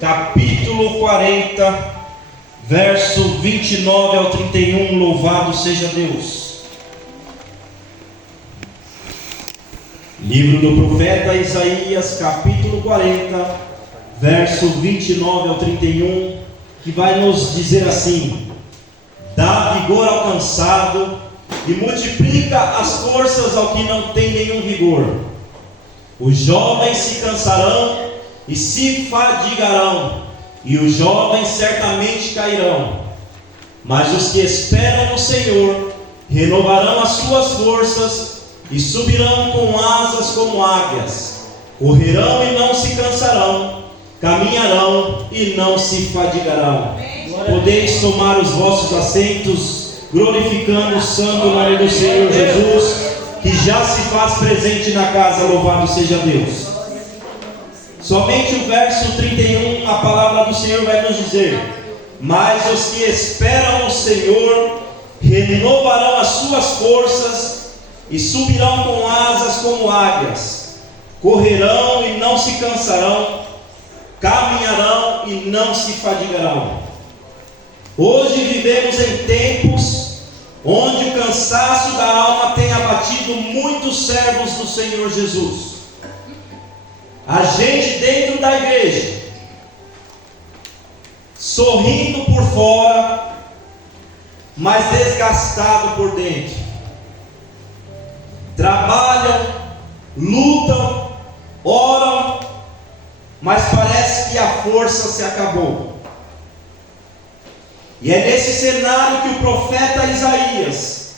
capítulo 40, verso 29 ao 31, louvado seja Deus. Livro do profeta Isaías, capítulo 40, verso 29 ao 31, que vai nos dizer assim: dá vigor ao cansado e multiplica as forças ao que não tem nenhum vigor. Os jovens se cansarão e se fadigarão, e os jovens certamente cairão. Mas os que esperam no Senhor renovarão as suas forças e subirão com asas como águias. Correrão e não se cansarão, caminharão e não se fadigarão. Podeis tomar os vossos assentos, glorificando o santo nome do Senhor Jesus, que já se faz presente na casa. Louvado seja Deus. Somente o verso 31, a palavra do Senhor vai nos dizer: mas os que esperam no Senhor renovarão as suas forças e subirão com asas como águias. Correrão e não se cansarão, caminharão e não se fadigarão. Hoje vivemos em tempos onde o cansaço da alma tem abatido muitos servos do Senhor Jesus. A gente dentro da igreja, sorrindo por fora, mas desgastado por dentro. Trabalham, lutam, oram, mas parece que a força se acabou. E é nesse cenário que o profeta Isaías,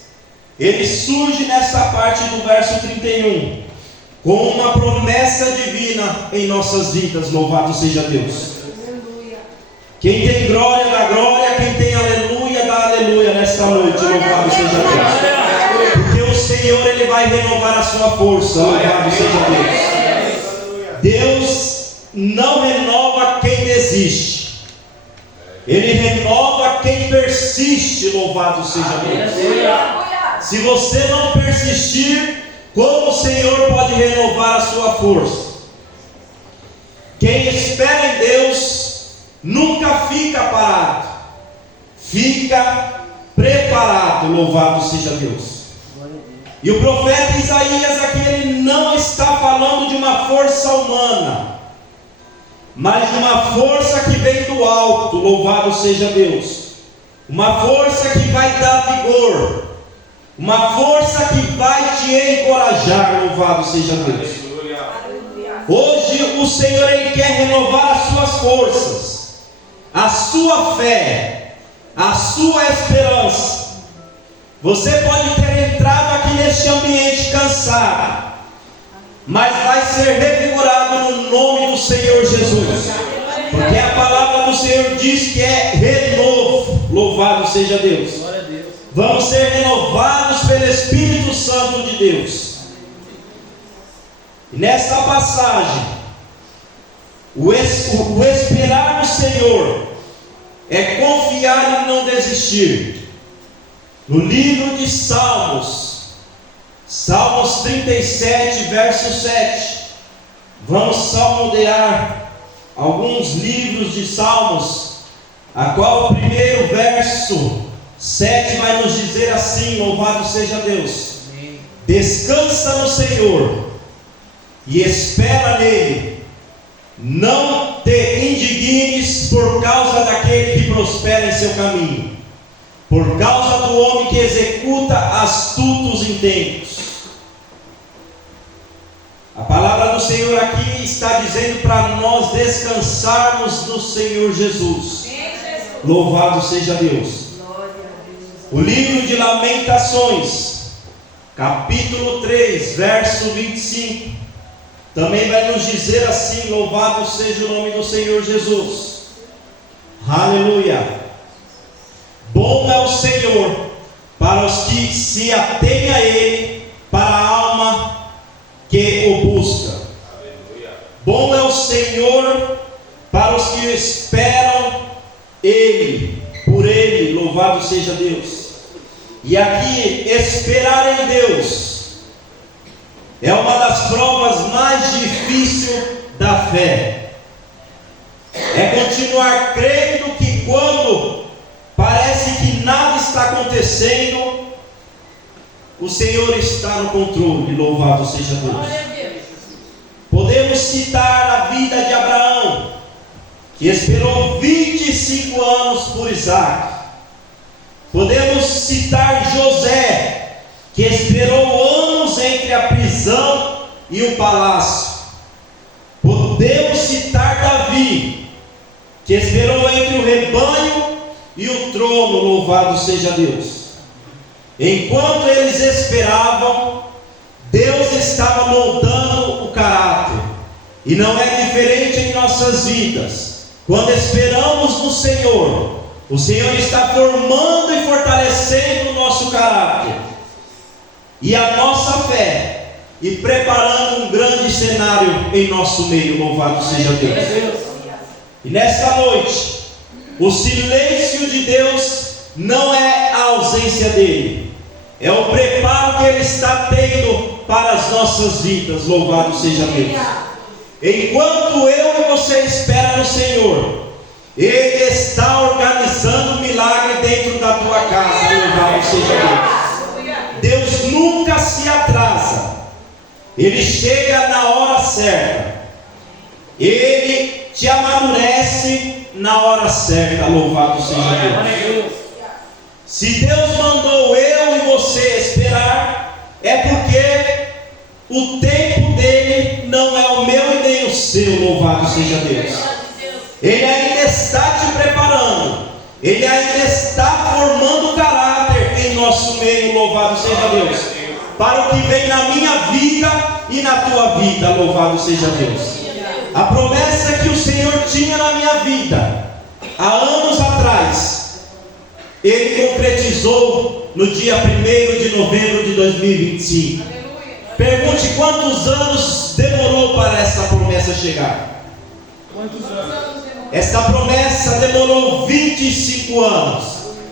ele surge nessa parte do verso 31, com uma promessa divina em nossas vidas. Louvado seja Deus. Aleluia. Quem tem glória dá glória, quem tem aleluia dá aleluia nesta noite. Louvado seja Deus. Porque o Senhor, ele vai renovar a sua força. Louvado seja Deus. Deus não renova quem desiste, Ele renova quem persiste. Louvado seja Deus. Se você não persistir, como o Senhor pode renovar a sua força? Quem espera em Deus nunca fica parado, fica preparado. Louvado seja Deus. E o profeta Isaías aqui, ele não está falando de uma força humana, mas de uma força que vem do alto. Louvado seja Deus. Uma força que vai dar vigor, uma força que vai te encorajar. Louvado seja Deus. Hoje o Senhor, ele quer renovar as suas forças, a sua fé, a sua esperança. Você pode ter entrado aqui neste ambiente cansado, mas vai ser revigorado no nome do Senhor Jesus, porque a palavra do Senhor diz que é renovo. Louvado seja Deus. Vamos ser renovados pelo Espírito Santo de Deus. E nesta passagem, o esperar no Senhor é confiar e não desistir. No livro de Salmos, Salmos 37, verso 7. Vamos salmodiar alguns livros de Salmos, a qual o primeiro verso 7 vai nos dizer assim: louvado seja Deus. Descansa no Senhor e espera nele. Não te indignes por causa daquele que prospera em seu caminho, por causa do homem que executa astutos intentos. A palavra do Senhor aqui está dizendo para nós descansarmos no Senhor Jesus. Louvado seja Deus. O livro de Lamentações, capítulo 3, verso 25, também vai nos dizer assim: louvado seja o nome do Senhor Jesus. Aleluia. Bom é o Senhor para os que se atêm a Ele, para a alma que o busca. Aleluia. Bom é o Senhor para os que esperam Ele, por Ele. Louvado seja Deus. E aqui, esperar em Deus é uma das provas mais difíceis da fé. É continuar crendo que quando parece que nada está acontecendo, o Senhor está no controle. Louvado seja Deus. Podemos citar a vida de Abraão, que esperou 25 anos por Isaac. Podemos citar José, que esperou anos entre a prisão e o palácio. Podemos citar Davi, que esperou entre o rebanho e o trono. Louvado seja Deus. Enquanto eles esperavam, Deus estava moldando o caráter. E não é diferente em nossas vidas. Quando esperamos no Senhor, o Senhor está formando e fortalecendo o nosso caráter e a nossa fé, e preparando um grande cenário em nosso meio. Louvado seja Deus. E nesta noite, o silêncio de Deus não é a ausência dele, é o preparo que ele está tendo para as nossas vidas. Louvado seja Deus. Enquanto eu e você espera no Senhor, Ele está organizando um milagre dentro da tua casa. Louvado seja Deus. Deus nunca se atrasa, Ele chega na hora certa, Ele te amadurece na hora certa. Louvado seja Deus. Se Deus mandou eu e você esperar, é porque o tempo dele não é o meu e nem o seu. Louvado seja Deus. Ele ainda está te preparando, Ele ainda está formando caráter em nosso meio. Louvado seja Deus, para o que vem na minha vida e na tua vida. Louvado seja Deus. A promessa que o Senhor tinha na minha vida há anos atrás, Ele concretizou no dia 1º de novembro de 2025. Pergunte quantos anos demorou para essa promessa chegar. Quantos anos? Essa promessa demorou 25 anos.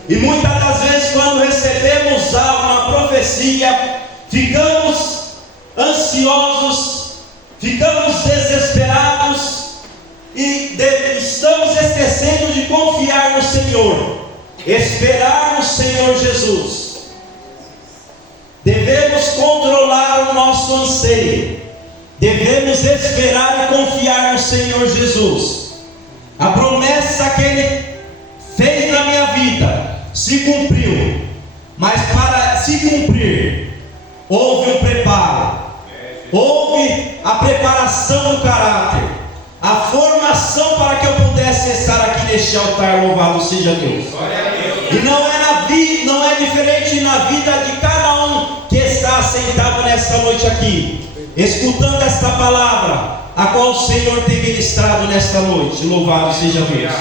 E muitas das vezes, quando recebemos uma profecia, ficamos ansiosos, ficamos desesperados e estamos esquecendo de confiar no Senhor, esperar no Senhor Jesus. Devemos controlar o nosso anseio, devemos esperar e confiar no Senhor Jesus. A promessa que Ele fez na minha vida se cumpriu, mas para se cumprir, houve um preparo, houve a preparação do caráter, a formação para que eu pudesse estar aqui neste altar. Louvado seja Deus. E não é diferente na vida de cada um que está sentado nesta noite aqui, escutando esta palavra, a qual o Senhor tem ministrado nesta noite. Louvado seja Deus.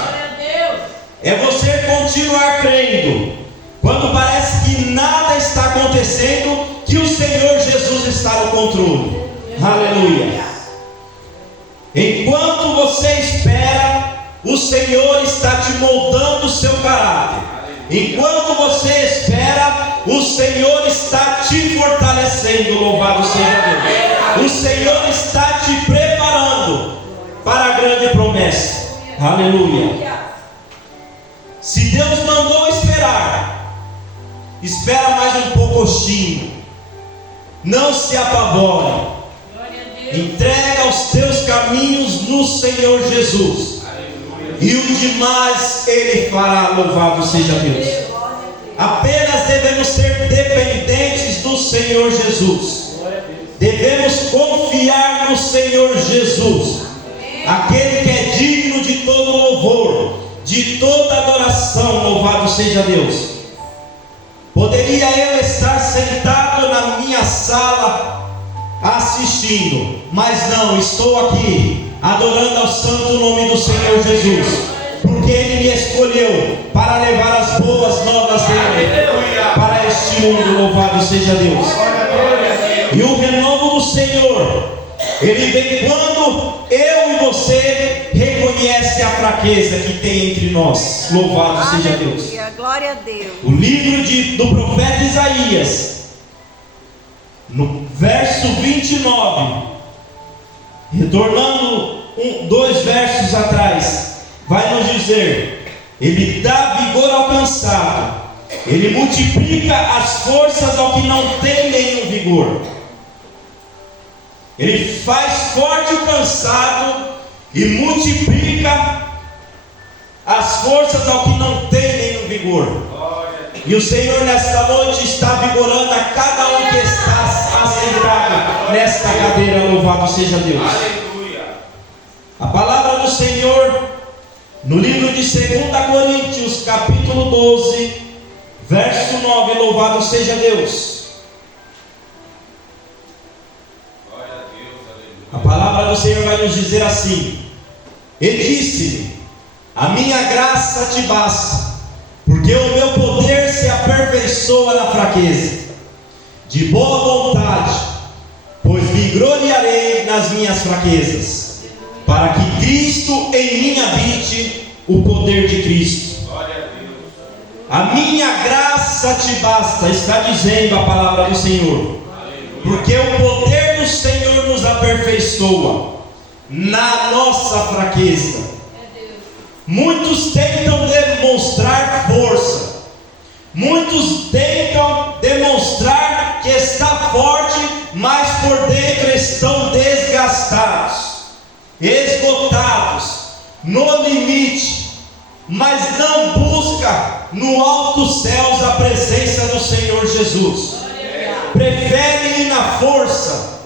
É você continuar crendo, quando parece que nada está acontecendo, que o Senhor Jesus está no controle. Aleluia. Enquanto você espera, o Senhor está te moldando o seu caráter. Enquanto você espera, o Senhor está te fortalecendo. Louvado seja Deus. O Senhor está te preparando para a grande promessa. Aleluia. Se Deus mandou esperar, espera mais um pouquinho. Não se apavore. Entrega os teus caminhos no Senhor Jesus, e o demais Ele fará. Louvado seja Deus. Apenas devemos ser dependentes do Senhor Jesus. Devemos confiar no Senhor Jesus, aquele que é digno de todo louvor, de toda adoração. Louvado seja Deus. Poderia eu estar sentado na minha sala assistindo, mas não, estou aqui adorando ao santo nome do Senhor Jesus, porque Ele me escolheu para levar as boas novas dele para este mundo. Louvado seja Deus. E o renovo do Senhor, ele vem quando eu e você reconhece a fraqueza que tem entre nós. Louvado seja Deus. Glória a Deus. O livro do profeta Isaías, no verso 29, retornando 2 versos atrás, vai nos dizer: Ele dá vigor ao cansado, Ele multiplica as forças ao que não tem nenhum vigor. Ele faz forte o cansado e multiplica as forças ao que não tem nenhum vigor. E o Senhor nesta noite está vigorando a cada um que está assentado nesta cadeira. Louvado seja Deus. A palavra do Senhor no livro de 2 Coríntios, capítulo 12, verso 9. Louvado seja Deus. A palavra do Senhor vai nos dizer assim: E disse-lhe: A minha graça te basta, porque o meu poder se aperfeiçoa na fraqueza. De boa vontade, pois me gloriarei nas minhas fraquezas, para que Cristo em mim habite o poder de Cristo. A minha graça te basta, está dizendo a palavra do Senhor, porque o poder do Senhor nos aperfeiçoa na nossa fraqueza. Muitos tentam demonstrar força, muitos tentam demonstrar que está forte, mas por dentro estão desgastados, esgotados, no limite, mas não busca no alto céus a presença do Senhor Jesus. Prefere ir na força,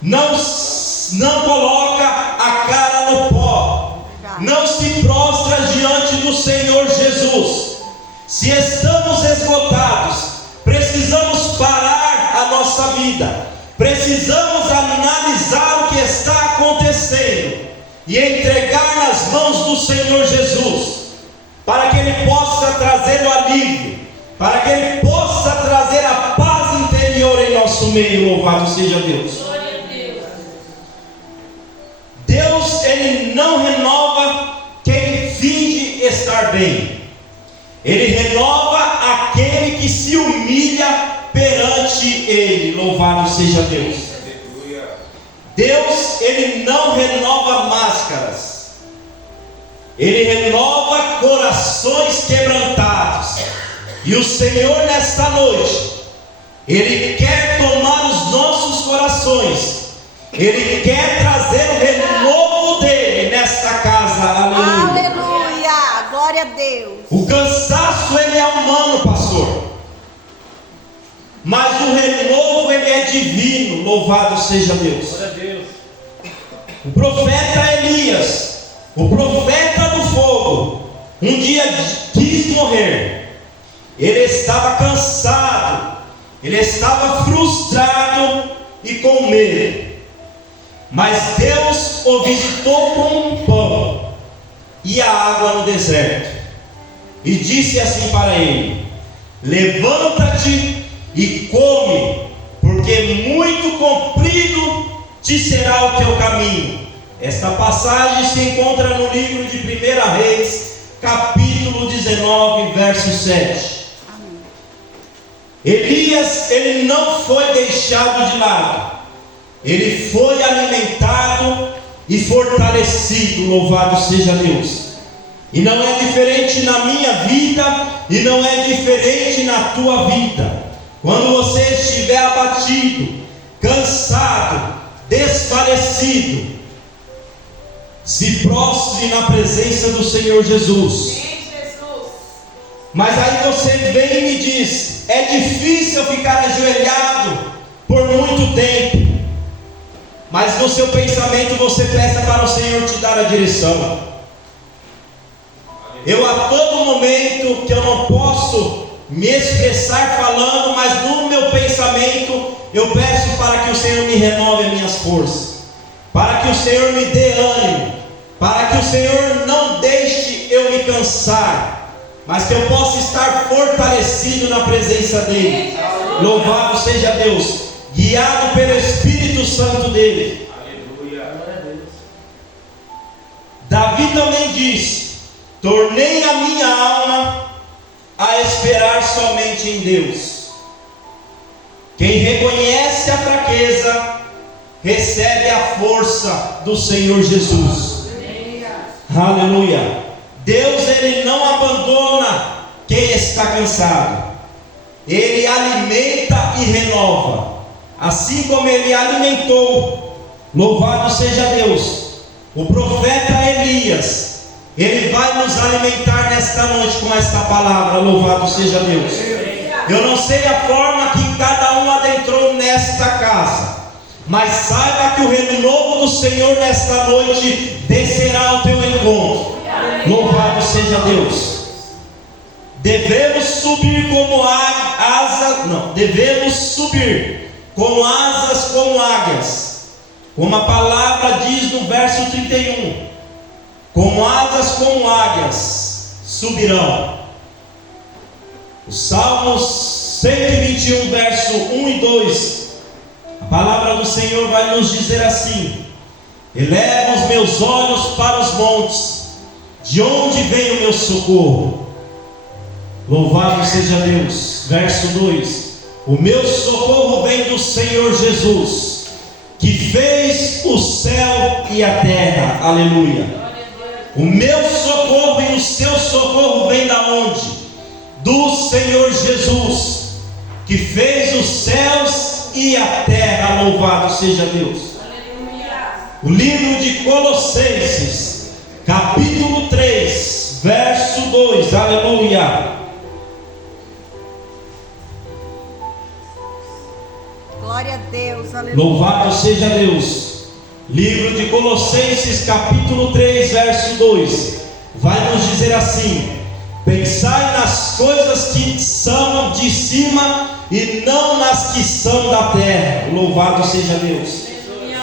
não coloca a cara no pó, não se prostra diante do Senhor Jesus. Se estamos esgotados, precisamos parar a nossa vida, precisamos analisar o que está acontecendo e entregar nas mãos do Senhor Jesus, para que Ele possa trazer o alívio, para que Ele possa trazer a paz interior em nosso meio. Louvado seja Deus. Glória a Deus. Deus, Ele não renova quem finge estar bem, Ele renova aquele que se humilha perante Ele. Louvado seja Deus. Deus, Ele não renova máscaras, Ele renova corações quebrantados. E o Senhor nesta noite, Ele quer tomar os nossos corações, Ele quer trazer o renovo dEle nesta casa. Aleluia. Aleluia. Glória a Deus. O cansaço, ele é humano, pastor, mas o renovo, ele é divino. Louvado seja Deus. Glória a Deus. O profeta Elias, o profeta do fogo, um dia quis morrer. Ele estava cansado, ele estava frustrado e com medo, mas Deus o visitou com um pão e a água no deserto, e disse assim para ele: Levanta-te e come, porque muito comprido te será o teu caminho. Esta passagem se encontra no livro de 1 Reis, capítulo 19, verso 7. Elias, ele não foi deixado de lado, ele foi alimentado e fortalecido. Louvado seja Deus. E não é diferente na minha vida, e não é diferente na tua vida. Quando você estiver abatido, cansado, desfalecido, se prostre na presença do Senhor Jesus. Mas aí você vem e me diz: é difícil eu ficar ajoelhado por muito tempo. Mas no seu pensamento você peça para o Senhor te dar a direção. Eu a todo momento que eu não posso me expressar falando, mas no meu pensamento eu peço para que o Senhor me renove as minhas forças, para que o Senhor me dê ânimo, para que o Senhor não deixe eu me cansar, mas que eu possa estar fortalecido na presença dEle. Louvado seja Deus, guiado pelo Espírito Santo dEle. Aleluia. Davi também disse: tornei a minha alma a esperar somente em Deus. Quem reconhece a fraqueza, recebe a força do Senhor Jesus. Aleluia. Deus, ele não abandona quem está cansado. Ele alimenta e renova. Assim como ele alimentou, louvado seja Deus, o profeta Elias, ele vai nos alimentar nesta noite com esta palavra, louvado seja Deus. Eu não sei a forma que cada um adentrou nesta casa, mas saiba que o renovo do Senhor nesta noite descerá ao teu encontro. Louvado seja Deus. Devemos subir como devemos subir com asas como águias, como a palavra diz no verso 31. Com asas como águias subirão. Os Salmos 121, verso 1 e 2. A palavra do Senhor vai nos dizer assim: eleva os meus olhos para os montes, de onde vem o meu socorro? Louvado seja Deus. Verso 2: o meu socorro vem do Senhor Jesus, que fez o céu e a terra. Aleluia. O meu socorro e o seu socorro vem da onde? Do Senhor Jesus, que fez os céus e a terra. Louvado seja Deus. Aleluia. O livro de Colossenses, capítulo 3, verso 2. Aleluia. Glória a Deus. Aleluia. Louvado seja Deus. Livro de Colossenses, capítulo 3, verso 2, vai nos dizer assim: pensai nas coisas que são de cima e não nas que são da terra. Louvado seja Deus.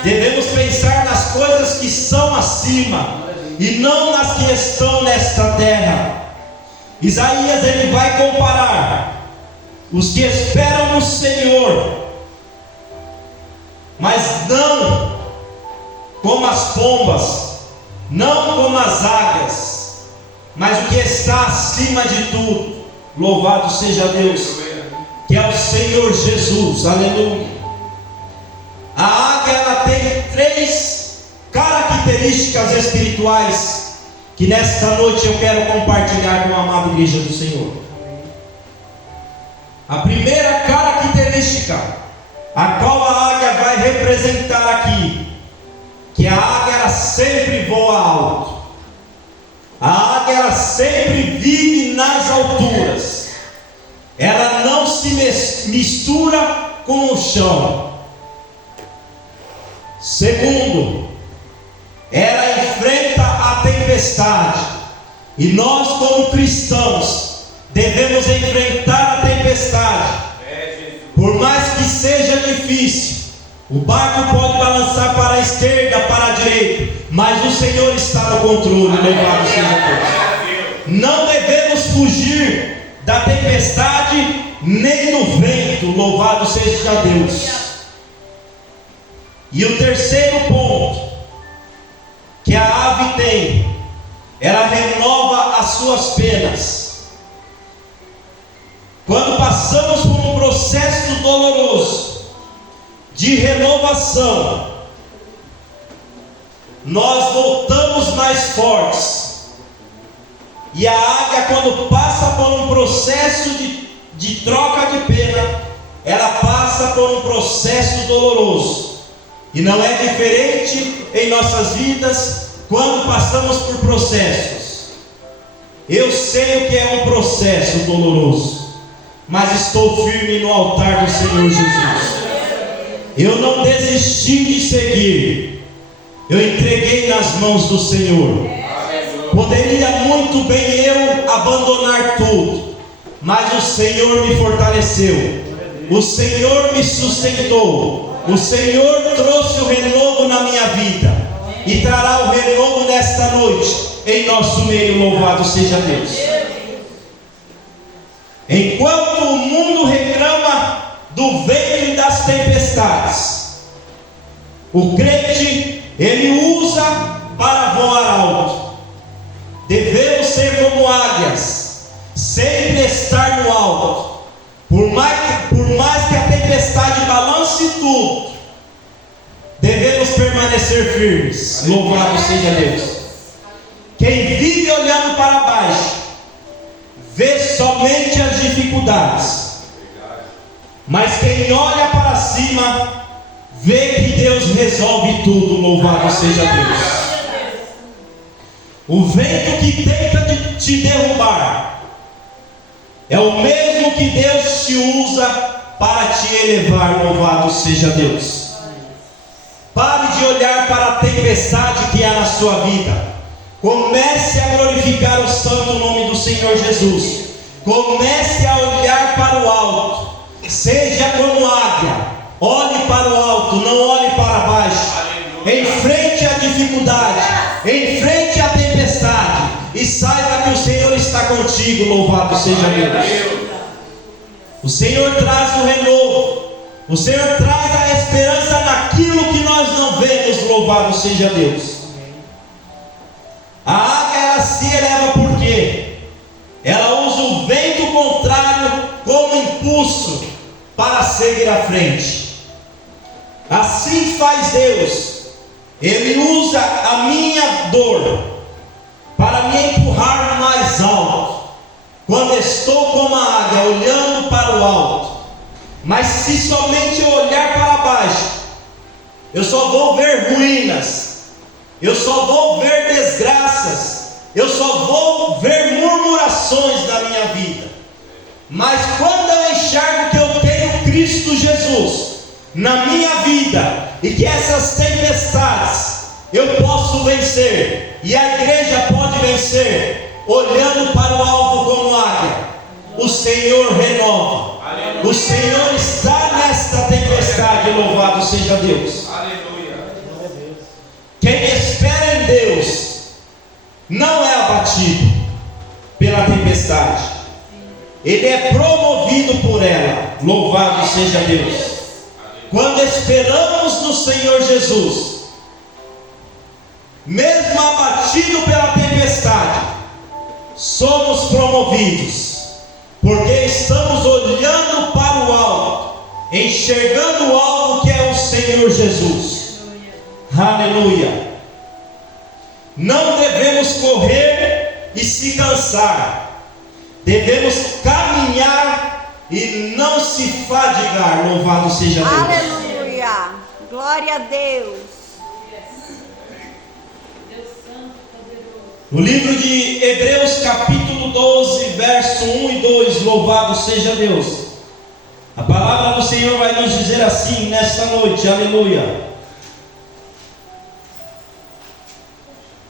Devemos pensar nas coisas que são acima e não nas que estão nesta terra. Isaías, ele vai comparar os que esperam no Senhor, mas não como as pombas, não como as águias, mas o que está acima de tudo. Louvado seja Deus, que é o Senhor Jesus. Aleluia. A águia, ela tem 3 características espirituais que nesta noite eu quero compartilhar com a amada igreja do Senhor. A primeira característica, a qual a águia vai representar aqui, que a águia, ela sempre voa alto. A águia, ela sempre vive nas alturas. Ela não se mistura com o chão. Segundo, ela enfrenta a tempestade. E nós, como cristãos, devemos enfrentar a tempestade. Por mais que seja difícil, o barco pode balançar para a esquerda, para a direita, mas o Senhor está no controle. Louvado seja Deus. Não devemos fugir da tempestade nem do vento. Louvado seja Deus. E o terceiro ponto que a ave tem, ela renova as suas penas. Quando passamos por um processo doloroso de renovação, nós voltamos mais fortes. E a águia, quando passa por um processo de troca de pena, ela passa por um processo doloroso. E não é diferente em nossas vidas quando passamos por processos. Eu sei o que é um processo doloroso, mas estou firme no altar do Senhor Jesus. Eu não desisti de seguir. Eu entreguei nas mãos do Senhor. Poderia muito bem eu abandonar tudo, mas o Senhor me fortaleceu. O Senhor me sustentou. O Senhor trouxe o renovo na minha vida e trará o renovo nesta noite em nosso meio. Louvado seja Deus. Enquanto o mundo reclama do vento e das tempestades, o crente, ele usa para voar alto. Devemos ser como águias, sempre estar no alto. Por mais que a tempestade balance tudo, devemos permanecer firmes. Louvado seja Deus. Quem vive olhando para baixo, vê somente as dificuldades. Mas quem olha para cima, vê que Deus resolve tudo. Louvado seja Deus. O vento que tenta te derrubar é o mesmo que Deus te usa para te elevar. Louvado seja Deus. Pare de olhar para a tempestade que há na sua vida. Comece a glorificar o santo nome do Senhor Jesus. Comece a olhar para o alto. Seja como águia. Olhe para o alto, não olhe para baixo. Enfrente a dificuldade, enfrente a tempestade e saiba que o Senhor está contigo. Louvado seja Deus. O Senhor traz o renovo. O Senhor traz a esperança naquilo que nós não vemos. Louvado seja Deus. A águia, ela se eleva por quê? Ela usa o vento contrário como impulso para seguir à frente. Assim faz Deus. Ele usa a minha dor para me empurrar mais alto, quando estou como a águia olhando para o alto. Mas se somente eu olhar para baixo, eu só vou ver ruínas, eu só vou ver desgraças, eu só vou ver murmurações da minha vida. Mas quando eu enxergo que eu tenho Cristo Jesus na minha vida, e que essas tempestades eu posso vencer, e a igreja pode vencer, olhando para o alto como águia, o Senhor renova. Aleluia. O Senhor está nesta tempestade. Louvado seja Deus. Aleluia. Quem espera em Deus não é abatido pela tempestade, ele é promovido por ela. Louvado seja Deus. Quando esperamos no Senhor Jesus, mesmo abatido pela tempestade, somos promovidos, porque estamos olhando para o alto, enxergando o alvo que é o Senhor Jesus. Aleluia. Não devemos correr e se cansar, devemos caminhar e não se fadigar. Louvado seja Deus. Aleluia. Glória a Deus. No livro de Hebreus capítulo 12, verso 1 e 2, louvado seja Deus. A palavra do Senhor vai nos dizer assim nesta noite, aleluia.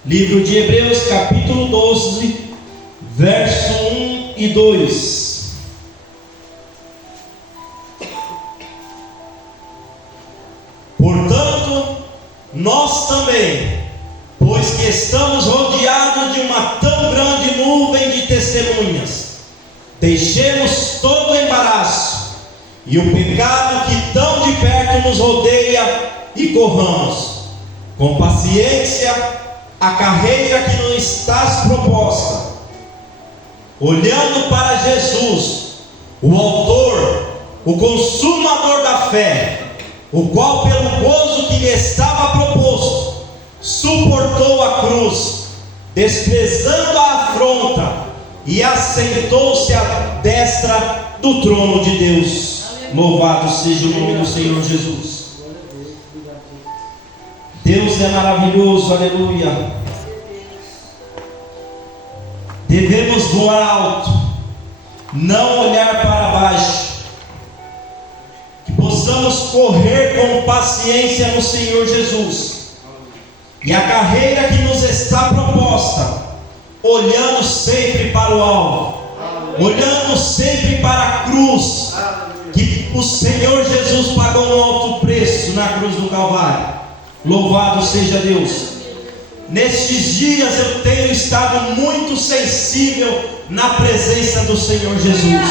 Livro de Hebreus capítulo 12, verso 1 e 2. Portanto, nós também, pois que estamos rodeados de uma tão grande nuvem de testemunhas, deixemos todo o embaraço e o pecado que tão de perto nos rodeia e corramos com paciência a carreira que nos está proposta, olhando para Jesus, o autor, o consumador da fé, o qual pelo gozo que lhe estava proposto, suportou a cruz, desprezando a afronta, e assentou-se à destra do trono de Deus. Louvado seja o nome do Senhor Jesus. Deus é maravilhoso, aleluia. Devemos voar alto, não olhar para baixo, que possamos correr com paciência no Senhor Jesus, e a carreira que nos está proposta, olhando sempre para o alvo, olhando sempre para a cruz, que o Senhor Jesus pagou um alto preço na cruz do Calvário. Louvado seja Deus. Nestes dias eu tenho estado muito sensível na presença do Senhor Jesus,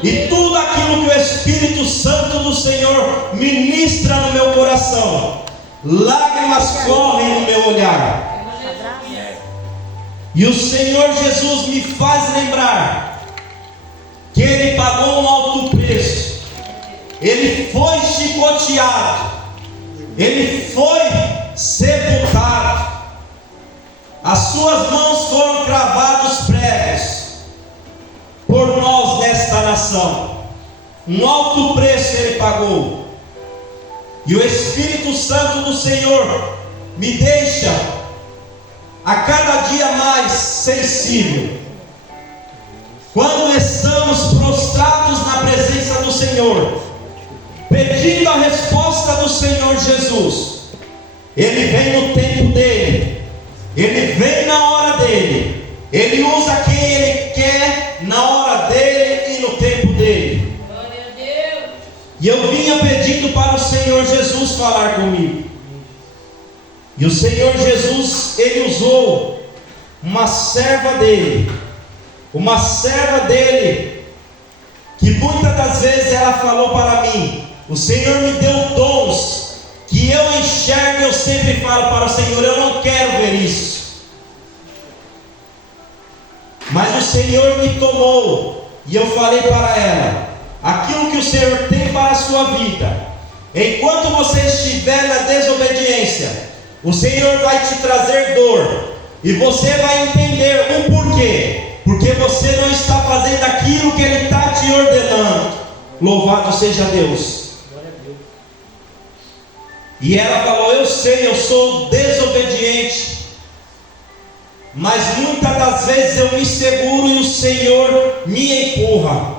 e tudo aquilo que o Espírito Santo do Senhor ministra no meu coração, lágrimas correm no meu olhar, e o Senhor Jesus me faz lembrar que Ele pagou um alto preço, Ele foi chicoteado, Ele foi sepultado. as suas mãos foram cravados pregos por nós nesta nação. Um alto preço Ele pagou. E o Espírito Santo do Senhor me deixa a cada dia mais sensível. Quando estamos prostrados na presença do Senhor, pedindo a resposta do Senhor Jesus, Ele vem no tempo dEle, Ele vem na hora dEle, Ele usa quem Ele quer na hora dEle e no tempo dEle. Glória a Deus. E eu vinha pedindo para o Senhor Jesus falar comigo. E o Senhor Jesus, Ele usou uma serva dEle, que muitas das vezes ela falou para mim: o Senhor me deu dons que eu enxergo, e eu sempre falo para o Senhor: eu não quero ver isso. Mas o Senhor me tomou, e eu falei para ela: aquilo que o Senhor tem para a sua vida, enquanto você estiver na desobediência, o Senhor vai te trazer dor, e você vai entender o porquê. Porque você não está fazendo aquilo que Ele está te ordenando. Louvado seja Deus. E ela falou: eu sei, eu sou desobediente, mas muitas das vezes eu me seguro e o Senhor me empurra.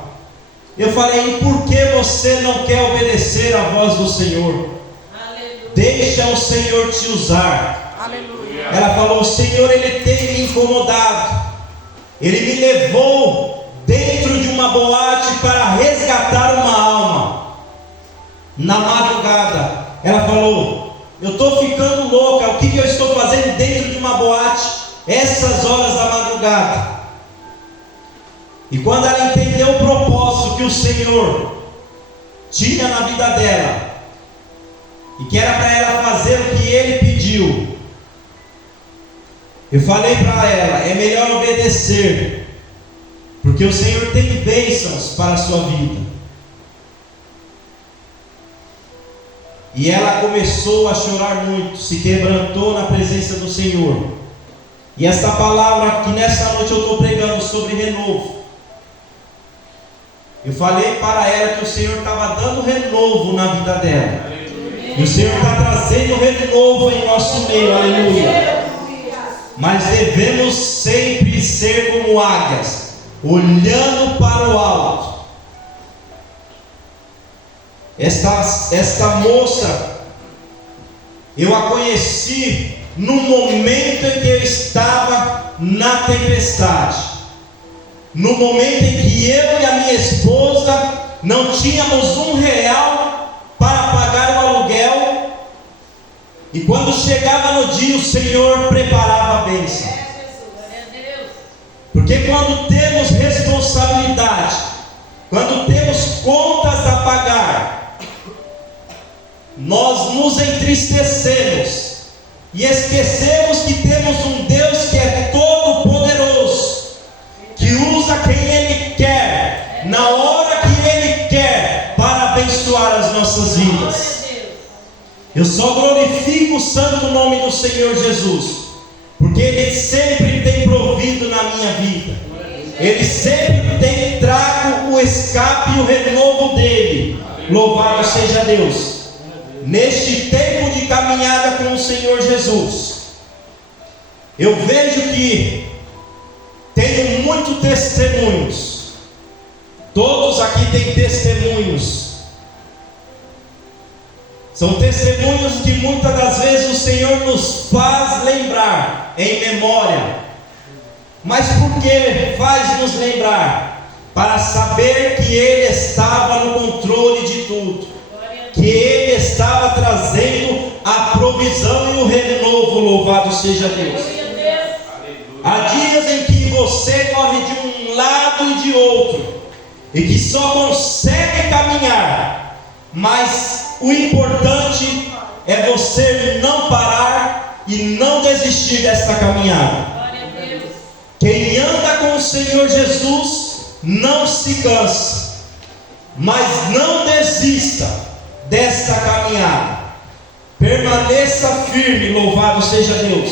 Eu falei: e por que você não quer obedecer à voz do Senhor? Aleluia. Deixa o Senhor te usar. Aleluia. Ela falou: o Senhor, Ele tem me incomodado. Ele me levou dentro de uma boate para resgatar uma alma. Na madrugada, ela falou: eu estou ficando louca, o que eu estou fazendo dentro de uma boate, essas horas da madrugada? E quando ela entendeu o propósito que o Senhor tinha na vida dela, e que era para ela fazer o que Ele pediu, eu falei para ela: é melhor obedecer, porque o Senhor tem bênçãos para a sua vida. E ela começou a chorar muito, se quebrantou na presença do Senhor. E essa palavra que nessa noite eu estou pregando sobre renovo, eu falei para ela que o Senhor estava dando renovo na vida dela. E o Senhor está trazendo renovo em nosso meio, aleluia. Mas devemos sempre ser como águias, olhando para o alto. Esta moça, eu a conheci no momento em que eu estava na tempestade, no momento em que eu e a minha esposa não tínhamos R$1 para pagar o aluguel. E quando chegava no dia, o Senhor preparava a bênção. Porque quando temos responsabilidade, quando temos contas a pagar, nós nos entristecemos e esquecemos que temos um Deus que é todo poderoso, que usa quem Ele quer, na hora que Ele quer, para abençoar as nossas vidas. Eu só glorifico o santo nome do Senhor Jesus, porque Ele sempre tem provido na minha vida. Ele sempre tem trago o escape e o renovo dEle. Louvado seja Deus. Neste tempo de caminhada com o Senhor Jesus, eu vejo que tenho muitos testemunhos. Todos aqui têm testemunhos. São testemunhos que muitas das vezes o Senhor nos faz lembrar em memória. Mas por que faz nos lembrar? Para saber que Ele estava no controle de tudo, que Ele estava trazendo a provisão e o renovo. Louvado seja Deus. Há dias em que você corre de um lado e de outro, e que só consegue caminhar, mas o importante é você não parar e não desistir desta caminhada. Quem anda com o Senhor Jesus não se cansa, mas não desista desta caminhada. Permaneça firme, louvado seja Deus.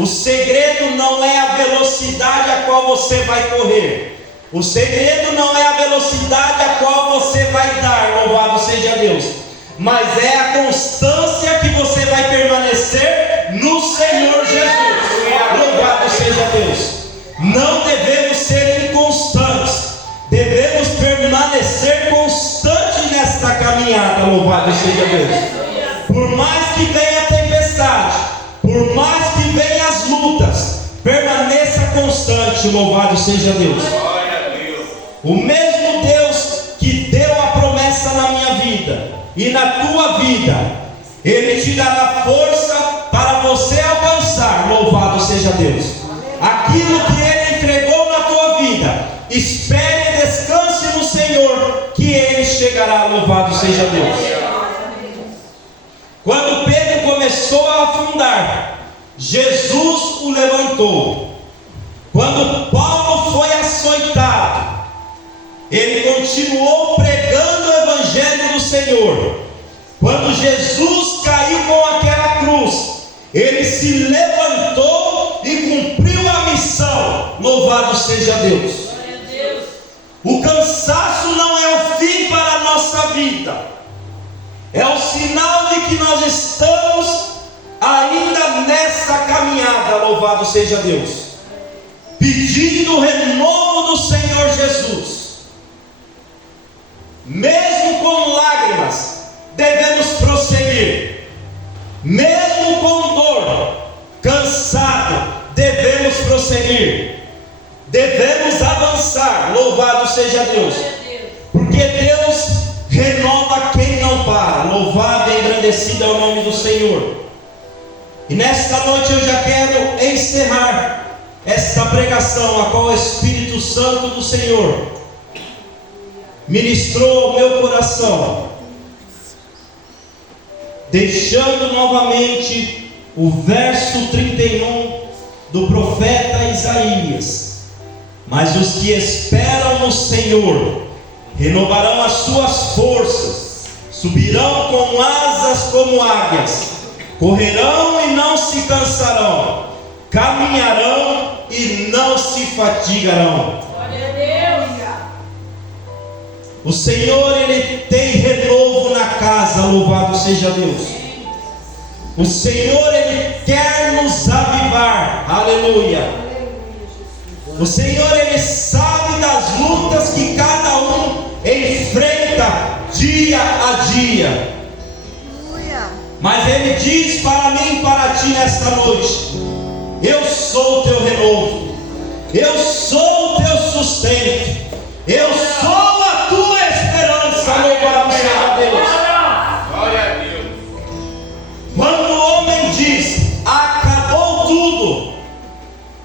O segredo não é a velocidade a qual você vai correr. O segredo não é a velocidade a qual você vai dar, louvado seja Deus. Mas é a constância que você vai permanecer no Senhor Jesus. Louvado seja Deus. Não devemos ser inconstantes. Devemos permanecer constantes nesta caminhada, louvado seja Deus. Por mais que venha a tempestade, por mais que venham as lutas, permaneça constante, louvado seja Deus. O mesmo Deus que deu a promessa na minha vida e na tua vida, Ele te dará força para você alcançar, louvado seja Deus. Aquilo que Ele entregou na tua vida, espere e descanse no Senhor, que Ele chegará, louvado seja Deus. Quando Pedro começou a afundar, Jesus o levantou. Quando Paulo foi açoitado, ele continuou pregando o Evangelho do Senhor. Quando Jesus caiu com aquela cruz, ele se levantou e cumpriu a missão. Louvado seja Deus. O cansaço não é o fim para a nossa vida, é o sinal de que nós estamos ainda nessa caminhada. Louvado seja Deus, pedindo o renovo do Senhor Jesus. Mesmo com lágrimas, devemos prosseguir. Mesmo com dor, cansado, devemos prosseguir. Devemos avançar. Louvado seja Deus. Porque Deus renova quem não para. Louvado e engrandecido é o nome do Senhor. E nesta noite eu já quero encerrar esta pregação, a qual o Espírito Santo do Senhor ministrou ao meu coração, deixando novamente o verso 31 do profeta Isaías. Mas os que esperam no Senhor renovarão as suas forças, subirão com asas como águias, correrão e não se cansarão, caminharão e não se fatigarão. O Senhor, Ele tem renovo na casa, louvado seja Deus. O Senhor, Ele quer nos avivar, aleluia. O Senhor, Ele sabe das lutas que cada um enfrenta dia a dia. Mas Ele diz para mim e para ti nesta noite: eu sou o teu renovo, eu sou o teu sustento, eu sou a tua esperança, louvado seja Deus. Glória a Deus. Quando o homem diz: acabou tudo,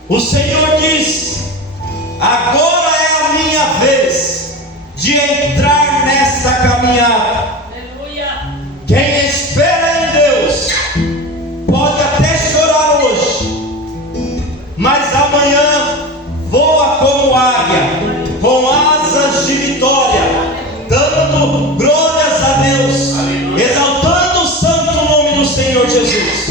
o Senhor diz: agora é a minha vez de entrar nessa caminhada. Aleluia. Quem espera em Deus pode até chorar hoje, mas amanhã voa como águia, com asas de vitória, dando glórias a Deus, exaltando o santo nome do Senhor Jesus.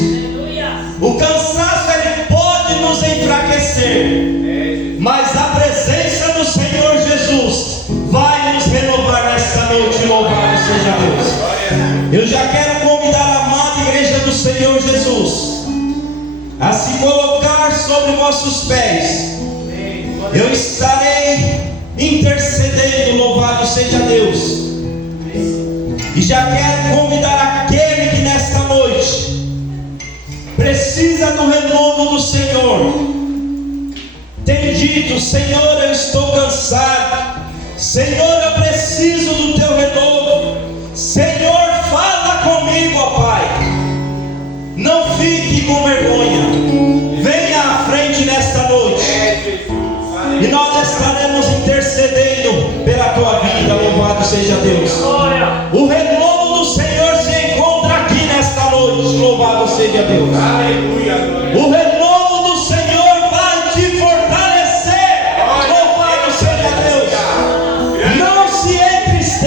O cansaço, ele pode nos enfraquecer, mas a presença do Senhor Jesus vai nos renovar nesta noite. Louvado seja Deus. Eu já quero convidar a amada igreja do Senhor Jesus a se colocar sobre vossos pés. Eu estarei intercedendo, louvado seja Deus. E já quero convidar aquele que nesta noite precisa do renovo do Senhor. Tem dito: Senhor, eu estou cansado, Senhor, eu preciso do teu renovo. Senhor, fala comigo, ó Pai. Não fique com vergonha, venha à frente nesta noite, e nós estaremos intercedendo pela tua vida. Louvado seja Deus. O renovo do Senhor se encontra aqui nesta noite. Louvado seja Deus. O renovo do Senhor vai te fortalecer. Louvado seja Deus. Não se entristeça.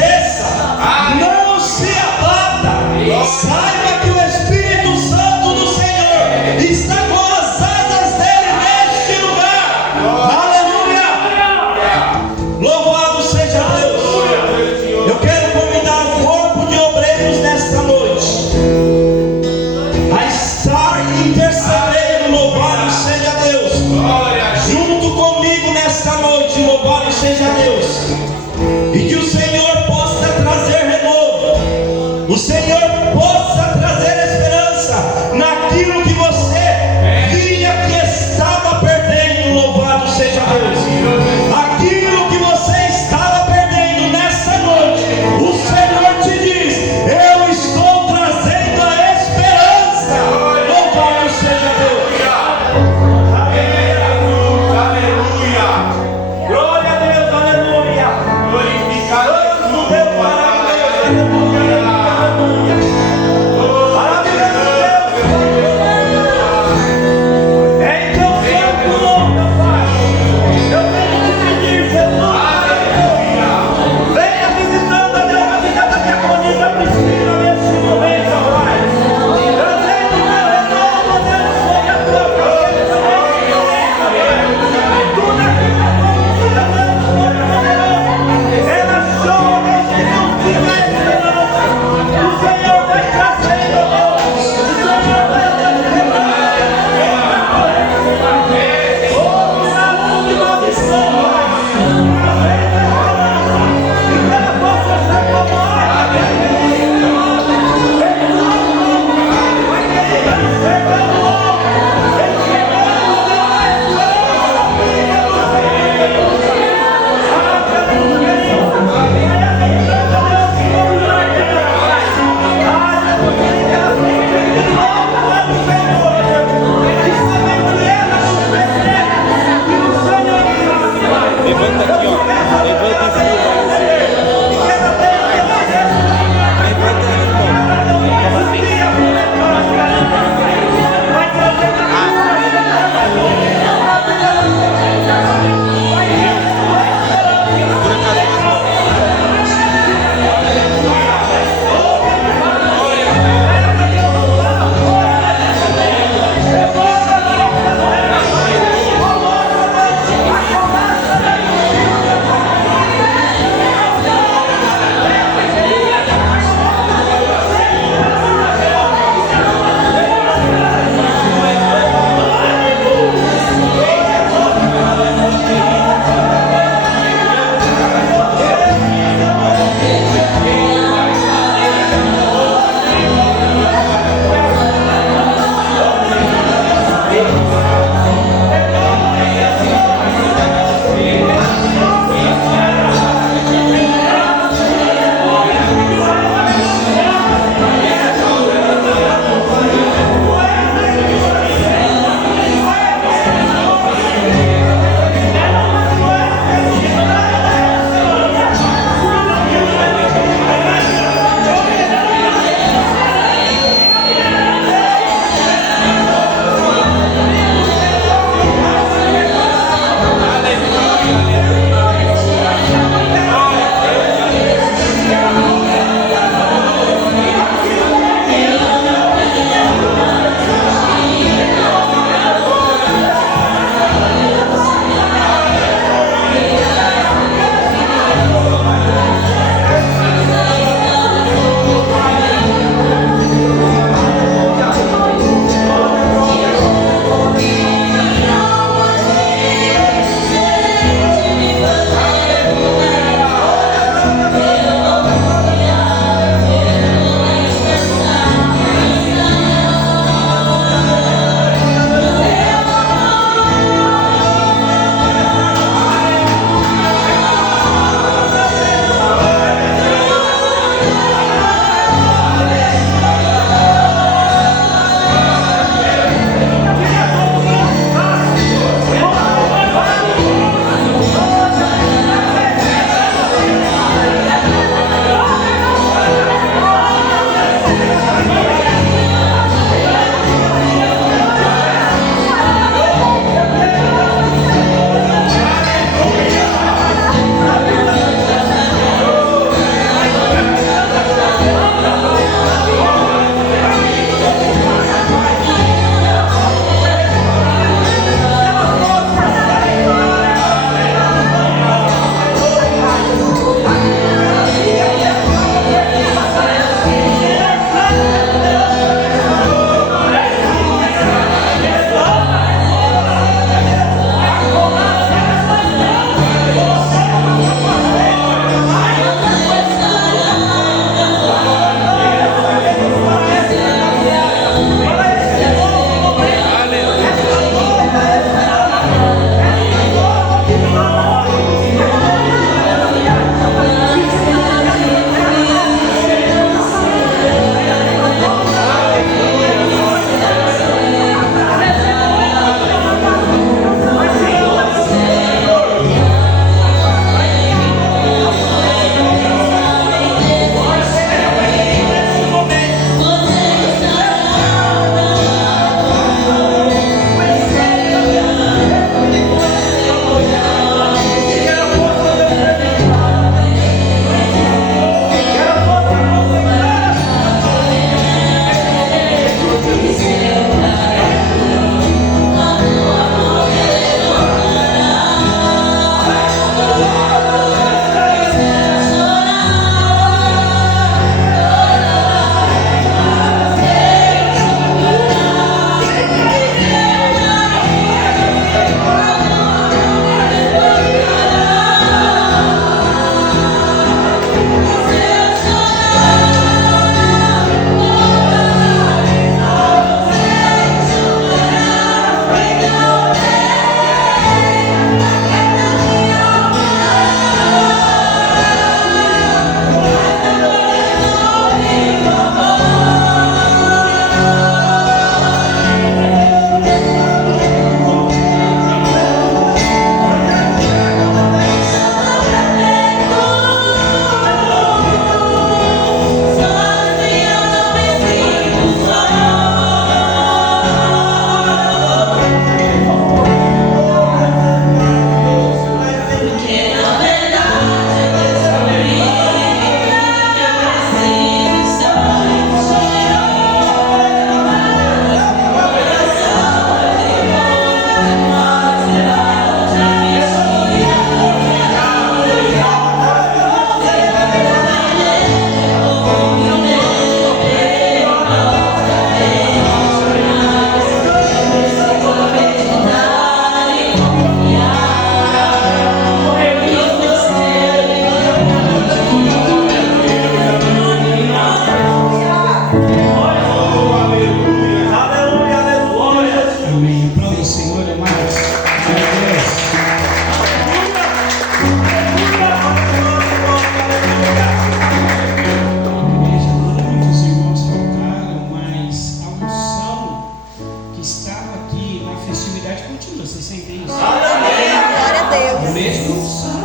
mesma unção.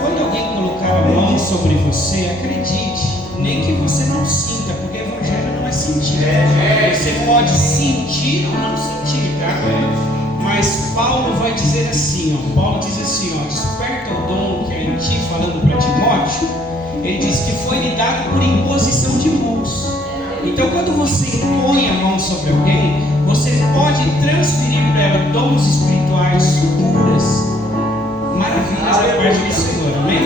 Quando alguém colocar a mão sobre você, acredite, nem que você não sinta, porque o evangelho não é sentir. Você pode sentir ou não sentir, tá? Mas Paulo vai dizer assim, ó. Paulo diz assim, ó: desperta o dom que é em ti, falando para Timóteo. Ele diz que foi lhe dado por imposição de mãos. Então, quando você impõe a mão sobre alguém, você pode transferir para ela dons espirituais, curas, maravilhas da parte do Senhor. Amém?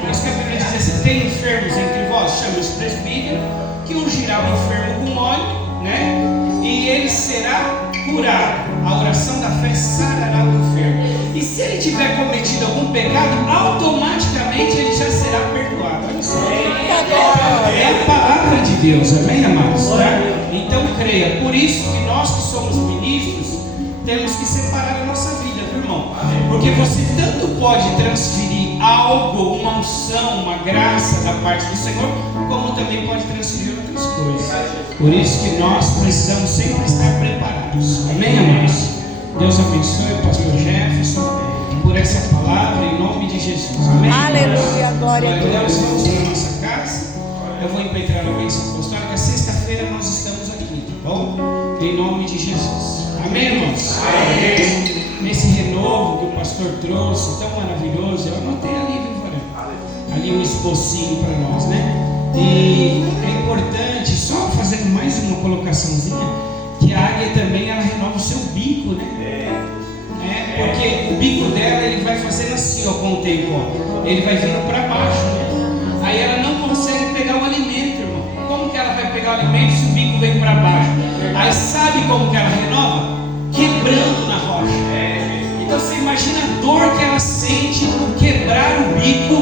Por isso que a Bíblia diz assim: tem enfermos entre vós, chama-os presbítero, que ungirá o enfermo com óleo, né? E ele será curado. A oração da fé sarará o enfermo. E se ele tiver cometido algum pecado, automaticamente ele já será perdoado. Olha só. É a palavra de Deus, amém, amados? Tá? Então creia. Por isso que nós que somos ministros temos que separar a nossa vida, viu, irmão? Porque você tanto pode transferir algo, uma unção, uma graça da parte do Senhor, como também pode transferir outras coisas. Por isso que nós precisamos sempre estar preparados, amém, amados? Deus abençoe o pastor Jefferson por essa palavra, em nome de Jesus, amém? Aleluia, glória a Deus. Vamos para a nossa casa. Eu vou impetrar a bênção apostólica. Sexta-feira nós estamos aqui, tá bom? Em nome de Jesus, amém, irmãos? Amém. Nesse renovo que o pastor trouxe, tão maravilhoso, eu anotei ali, viu, Varão? Ali um esbocinho para nós, né? E é importante, só fazendo mais uma colocaçãozinha, que a águia também ela renova o seu bico, né? Porque o bico dela ele vai fazendo assim, ó, com o tempo, ó. Ele vai vindo para baixo, né? Aí ela não consegue pegar o alimento, irmão. Como que ela vai pegar o alimento se o bico vem para baixo? Aí sabe como que ela renova? Quebrando na rocha. Então você imagina a dor que ela sente por quebrar o bico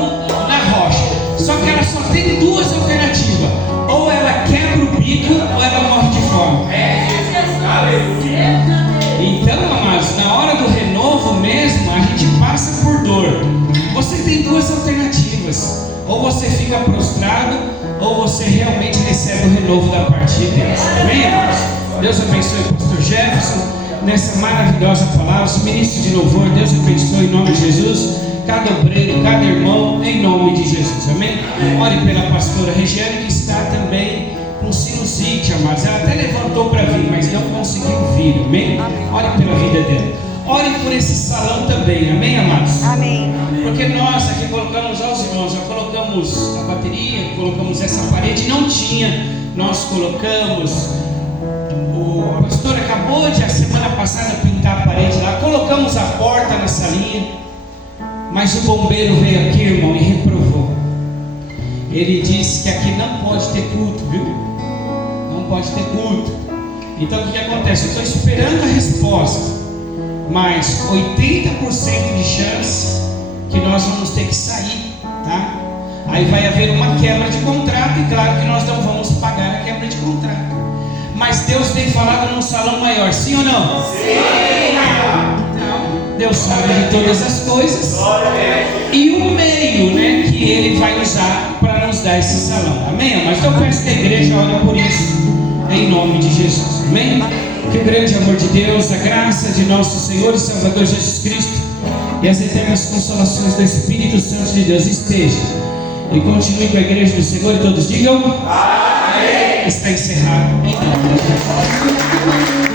na rocha. Só que ela só tem duas alternativas: ou ela quebra o bico ou ela morre de fome. Então, amados, na hora do renovo mesmo, a gente passa por dor. Você tem duas alternativas: ou você fica prostrado, ou você realmente recebe o renovo da parte de Deus. Amém, amados? Deus abençoe o pastor Jefferson nessa maravilhosa palavra. Os ministros de louvor, Deus abençoe em nome de Jesus. Cada obreiro, cada irmão, em nome de Jesus. Amém? Ore pela pastora Regiane, que está também com sinusite, amados. Ela até levantou para vir, mas não conseguiu vir. Amém? Ore pela vida dela. Ore por esse salão também. Amém, amados? Amém. Porque nós aqui colocamos aos irmãos, já colocamos a bateria, colocamos essa parede, não tinha. Nós colocamos. O pastor acabou de, a semana passada, pintar a parede lá. Colocamos a porta na salinha. Mas o bombeiro veio aqui, irmão, e reprovou. Ele disse que aqui não pode ter culto, viu? Não pode ter culto. Então o que acontece? Eu estou esperando a resposta, mas 80% de chance que nós vamos ter que sair, tá? Aí vai haver uma quebra de contrato, e claro que nós não vamos pagar a quebra de contrato. Mas Deus tem falado num salão maior, sim ou não? Sim! Deus sabe de todas as coisas e o meio, né, que Ele vai usar para nos dar esse salão. Amém? Mas eu peço que a igreja ore por isso, em nome de Jesus. Amém? Que o grande amor de Deus, a graça de nosso Senhor e Salvador Jesus Cristo e as eternas consolações do Espírito Santo de Deus esteja e continue com a igreja do Senhor, e todos digam amém. Está encerrado em nome de Jesus.